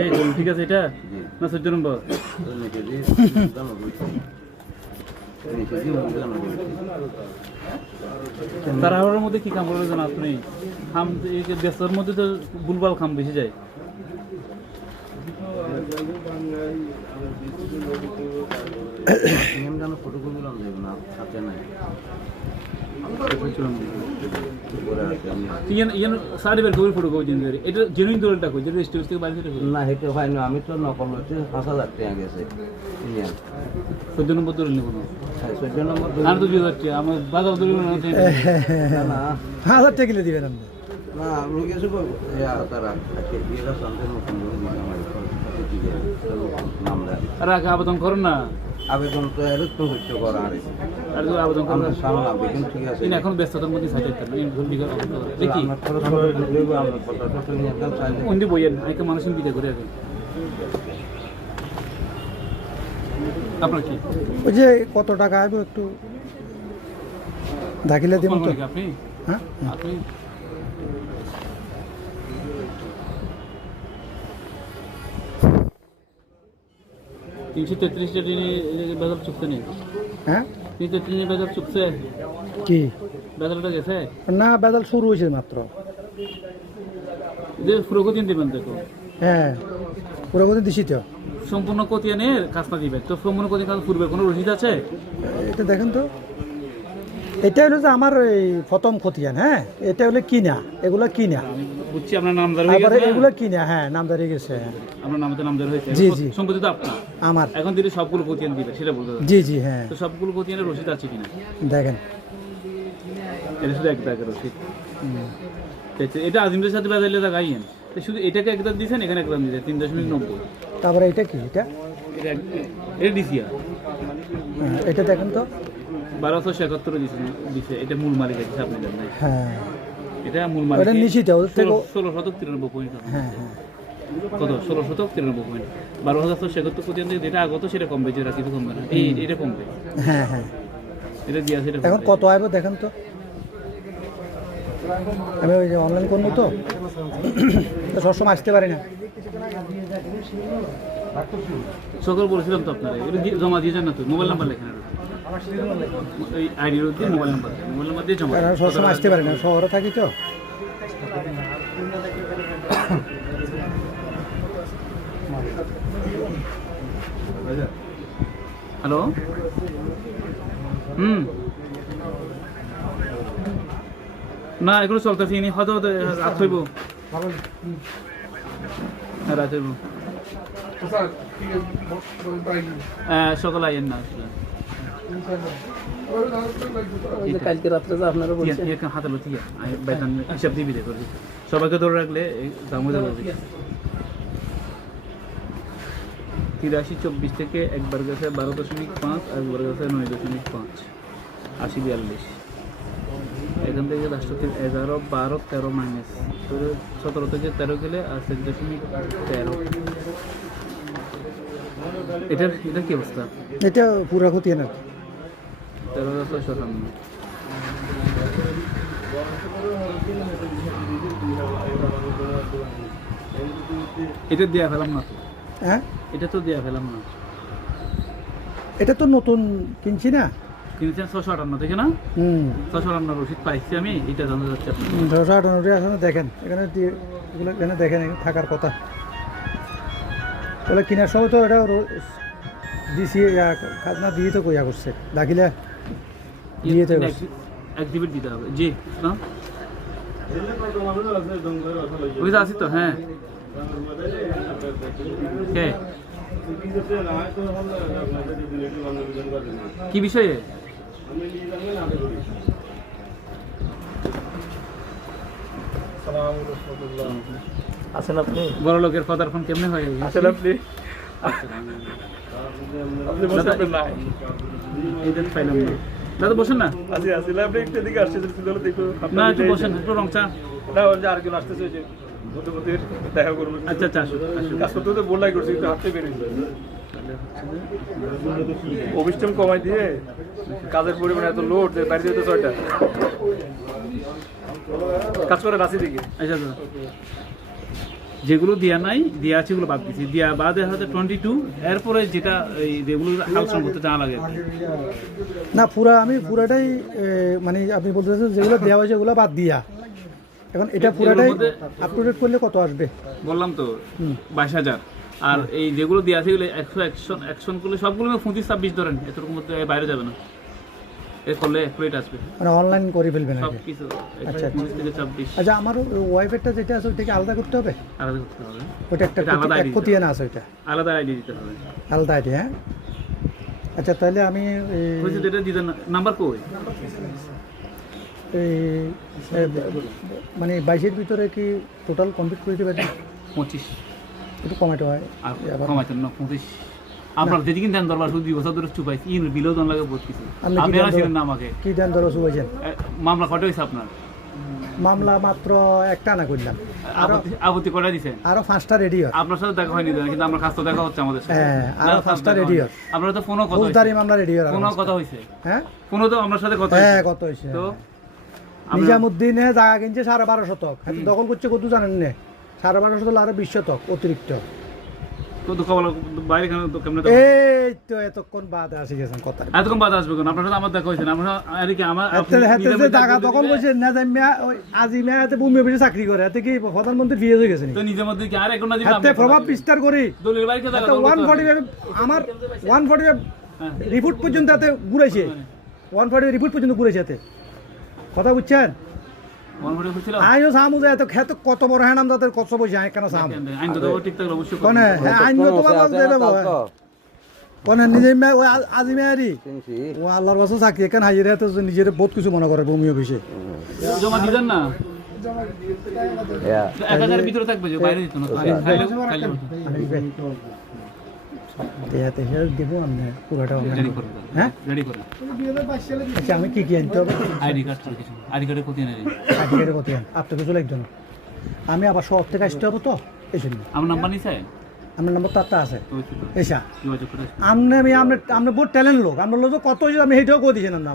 এই ঠিক আছে এটা না 14 নম্বর তাড়াহুড়োর মধ্যে কি কাম করবেন আপনি? খাম ব্যস্তর মধ্যে তো ভুলভাল খাম বেশি যায়। সার্টিফিকেট কবি ফটো কবি জিনিস এটা জেনুইন দোলটা কই যেটা স্টেজ থেকে বাইরে না হেঁটে হয় না, আমি তো নকল হচ্ছে 5,000 টাকা গেছে 14 নম্বর দৌড় নেব না 14 নম্বর আর তো 2000 টাকা আমার বাজার দৌড় না না 1000 টাকা কিলো দিবেন আপনি? না আমি কিছু তারা বিয়েটা সন্তান নতুন নাম দেয় আর আগে আবেদন করুন না। আবেদন তো এরকম হচ্ছে করা আর যদি আবেদন করেন সামনে আবেদন ঠিক আছে এখন ব্যস্ততার মধ্যে সাইড দেখি আমার খরচ করে দেব আমরা কথা তো নিয়ে একদম চাইলে উনি বইয়েন আইকে মানুষ বিদে করে আগে আপনার কি ওই যে কত টাকা আইবো একটু দাখিলা দিবেন তো? আপনি হ্যাঁ আপনি 333 দিনে বাজার চুক্তি নেই। হ্যাঁ 333 বাজার চুক্তি কি বাজারটা গেছে না বেদাল শুরু হয়েছে মাত্র। যে প্রগতিন দিবেন দেখো হ্যাঁ পুরো কথা দিছি তো। সম্পূর্ণ কতিয়ানের কাজটা দিবে তো সম্পূর্ণ কতি কাজ পূর্বে কোনো রসিদ আছে? এটা দেখেন তো, এটা হলো যে আমার এই প্রথম খতিয়ান। হ্যাঁ এটা হলো কিনা, এগুলো কিনা। আমি বুঝছি আপনার নামদার হয়ে আবার গেছে। এগুলো কিনা, হ্যাঁ নামদার হয়ে গেছে। আপনার নামতে নামদার হয়েছে। জি, জি। সম্পত্তি তো আপনার। আমার। এখন দিলে সবগুলো কতিয়ান দিবে সেটা বলতে হবে। জি জি হ্যাঁ তো সবগুলো কতিয়ানের রসিদ আছে কিনা দেখেন। এটা শুধু একটা রসিদ। এটা আজিমের সাথে বাজাইলে তা গাইয়েন তো শুধু এটাকে একদম দিয়েছেন, এখানে একদম দিয়েছেন 3.90। তারপরে এটা কি এটা? এটা ডিসিয়া এটা দেখেন তো 1277 দিছে। এটা মূল মালিক আছে আপনি জানেন। হ্যাঁ এটা মূল মালিক। এটা নিশ্চিত ওদের থেকে 1693 পয়েন্ট। হ্যাঁ হ্যাঁ কত 1693 পয়েন্ট 1276 পর্যন্ত যেটা আগত সেটা কমবে, যেটা কিছু কমবে না। এই এটা কমবে। হ্যাঁ হ্যাঁ এটা দিয়া সেটা এখন কত আইবো দেখেন তো। আমি ওই যে অনলাইন করবো তো সবসময় আসতে পারি না। সকল বলেছিলাম তো আপনারা এটা জমা দিয়ে যান না তো। মোবাইল নাম্বার লেখেন আর এই আইডির মধ্যে মোবাইল নাম্বার দিয়ে জমা। কারণ সবসময় আসতে পারি না, শহরে থাকি তো। হ্যালো না এগুলো চলতেছি ইনি হয়তো রাত হইব। হ্যাঁ রাত হইব। সকাল আইয়েন না কালকে রাত্রে তো আপনারা বলছেন হাতে লো ঠিক আছে বেতন হিসাব দিয়ে বিদে করবি। সবাইকে ধরে রাখলে দাম হয়ে যাবে। 83-24 থেকে একবার গেছে 12.5, একবার গেছে 9.5, 80-42। এখান থেকে লাস্ট 11, 12, 13 মাইনাস 17 থেকে 13 গেলে আর 1.13। এটা কি অবস্থা? এটা পুরা খতিয়ান আর 13,57। এটা দেয়া ফেলাম না তো। হ্যাঁ এটা তো দেয়া ফেলাম না। এটা তো নতুন কিনছি না। কিনেছেন 658 থেকে না? 658 রসিদ পাইছি আমি। এটা জানা যাচ্ছে আপনি 658 আসলে দেখেন এখানে এগুলো এখানে দেখেন এখানে থাকার কথা। তাহলে কেনার সময় তো এটা দিছি খাজনা দিয়ে তো কইয়া করছে দাখিলা দিয়ে তো অ্যাক্টিভেট দিতে হবে। জি না ওই যে আছি তো। হ্যাঁ কে কি বিষয়ে? আছেন আপনি? বড় লোকের ফাদার ফোন কেমনে হয়? আছেন আপনি? পাইলাম না দাদা, বসেন না। আছি আসলে আপনি একটু এদিকে আসতেছেন তাহলে দেখো না একটু বসেন, একটু রং চা। না ওই যে আরেকজন আসতেছে যে মধ্যবর্তীর দেখা করবো। আচ্ছা আচ্ছা আসুন আসুন। কাজ করতে তো বললাই করছি কিন্তু হাতে বেরিয়েছে অবিষ্টম কমাই দিয়ে কাজের পরিমাণ এত লোড যে বাড়িতে হতো 6টা কাজ করে রাশি দিকে। আচ্ছা দাদা যেগুলো দেওয়া নাই, দেওয়া আছে ওগুলো বাদ দিচ্ছি, দেওয়া বাদে হয়তো 22, এরপরে যেটা এই যেগুলো আলোচনা করতে জানা লাগে আর কি। না আমি পুরাটাই মানে আপনি বলতে চাচ্ছেন যেগুলো দেওয়া হয়েছে ওগুলো বাদ দিয়া, এখন এটা পুরাটাই আপটুডেট করলে কত আসবে? বললাম তো 22,000। আর এই যেগুলো দেওয়া আছে এগুলো 100 অ্যাকশন করলে সবগুলো 25-26 ধরেন, এতটুকু মধ্যে বাইরে যাবে না, এ করলে অ্যাকুরেট আসবে মানে অনলাইন করে ফেলবেন সব আগে? কিছু। আচ্ছা, 25 থেকে 26 আচ্ছা, আমার ওয়াইফাইটা যেটা আছে ওইটাকে আলাদা করতে হবে? আলাদা করতে হবে, ওইটা একটা এটা আলাদা ID খতিয়ান আছে ওইটা, আলাদা আইডি দিতে হবে। আলাদা আইডি, হ্যাঁ। আচ্ছা, তাহলে আমি হয়েছে যেটা দিতে নাম্বার কই মানে 22-এর ভিতরে কি টোটাল কমপ্লিট করে দেবে? 25 একটু কমাইতে হয় আর কমাইতেন না 25। আপনার যেদিকে দেন দরবার শুধু 2 বছর ধরে চুপাইছি, ইন বিলেও দেন লাগে বহুত কিছু। আপনি কি আপনি দেন আসেন না আমাকে কি দেন ধরো শুয়েছেন? মামলা কটা হয়েছে আপনার? মামলা মাত্র একটা না করলাম, আপত্তি কটা দিছেন? আরো 5টা রেডি হয়। আপনার সাথে দেখা হয়নি জানি, কিন্তু আমার কাছে তো দেখা হচ্ছে আমাদের সাথে। হ্যাঁ, আরো 5টা রেডি হয়। আপনার তো ফোনও কথা ফৌজদারি হয়েছে, মামলা রেডি হয়। ফোনও কথা হয়েছে, হ্যাঁ ফোনও তো আপনার সাথে কথা হ্যাঁ, হয়েছে। কত হয়েছে? তো নিজামুদ্দিনে জায়গা কিনছে 12.5 শতক, এত দখল করছে কত জানেন না? 12.5 শতক আরো 20 শতক অতিরিক্ত। তো দুঃখ বলা বাইরে কেন কেমনে এই তো এতক্ষণ বাদ আসে গেছেন কথা। এতক্ষণ বাদ আসবে কেন? আপনার সাথে আমার দেখা হয়েছে না, আপনার আর কি আমার হাতে যে জায়গা দখল করছে না, আজি মেয়া হাতে ভূমি অফিসে চাকরি করে, এতে কি প্রধানমন্ত্রী ফিরে হয়ে গেছে? তো নিজের মধ্যে কি আর এখন না হাতে প্রভাব বিস্তার করি দলিল বাইরে জায়গা 145 আমার 145 রিপোর্ট পর্যন্ত এতে ঘুরেছে, 145 রিপোর্ট পর্যন্ত ঘুরেছে এতে, কথা বুঝছেন? মন ভরে হয়েছিল আইও সামু যায় তো খেত কত বড় হ্যাঁ নাম তাদের কত বসে আয় কেন সাম আইন তো ঠিক থাকলে অবশ্যই কোনে আইন তো বাবা দেবে কোনে নিজে মে ওই আজি মেয়ারি চিনছি ও আল্লাহর বাসা চাকরি কেন হাজিরা তো নিজের বহুত কিছু মনে করে ভূমি অফিসে। জমা দিবেন না, ইয়া 1000 এর ভিতরে থাকবে, যে বাইরে দিত না, খাইলে দেয়াতে হে দেব আমি পুরোটা রেডি করে হ্যাঁ রেডি করে। আচ্ছা, আমি কি আনতে হবে? আইডি কার্ড কিছু, আইডি কার্ডে কত নেই? আজকের কত আপনি কিছু লাগবে না, আমি আবার শহর থেকে আসতে হবে তো এই জন্য। আমার নাম্বার নিছে আমার নম্বর তো আছে তো এসা যোগাযোগ করে আপনি বহুত ট্যালেন্ট লোক, আমরা লোক কত হয়েছে আমি সেইটাও করে দিয়েছেন না।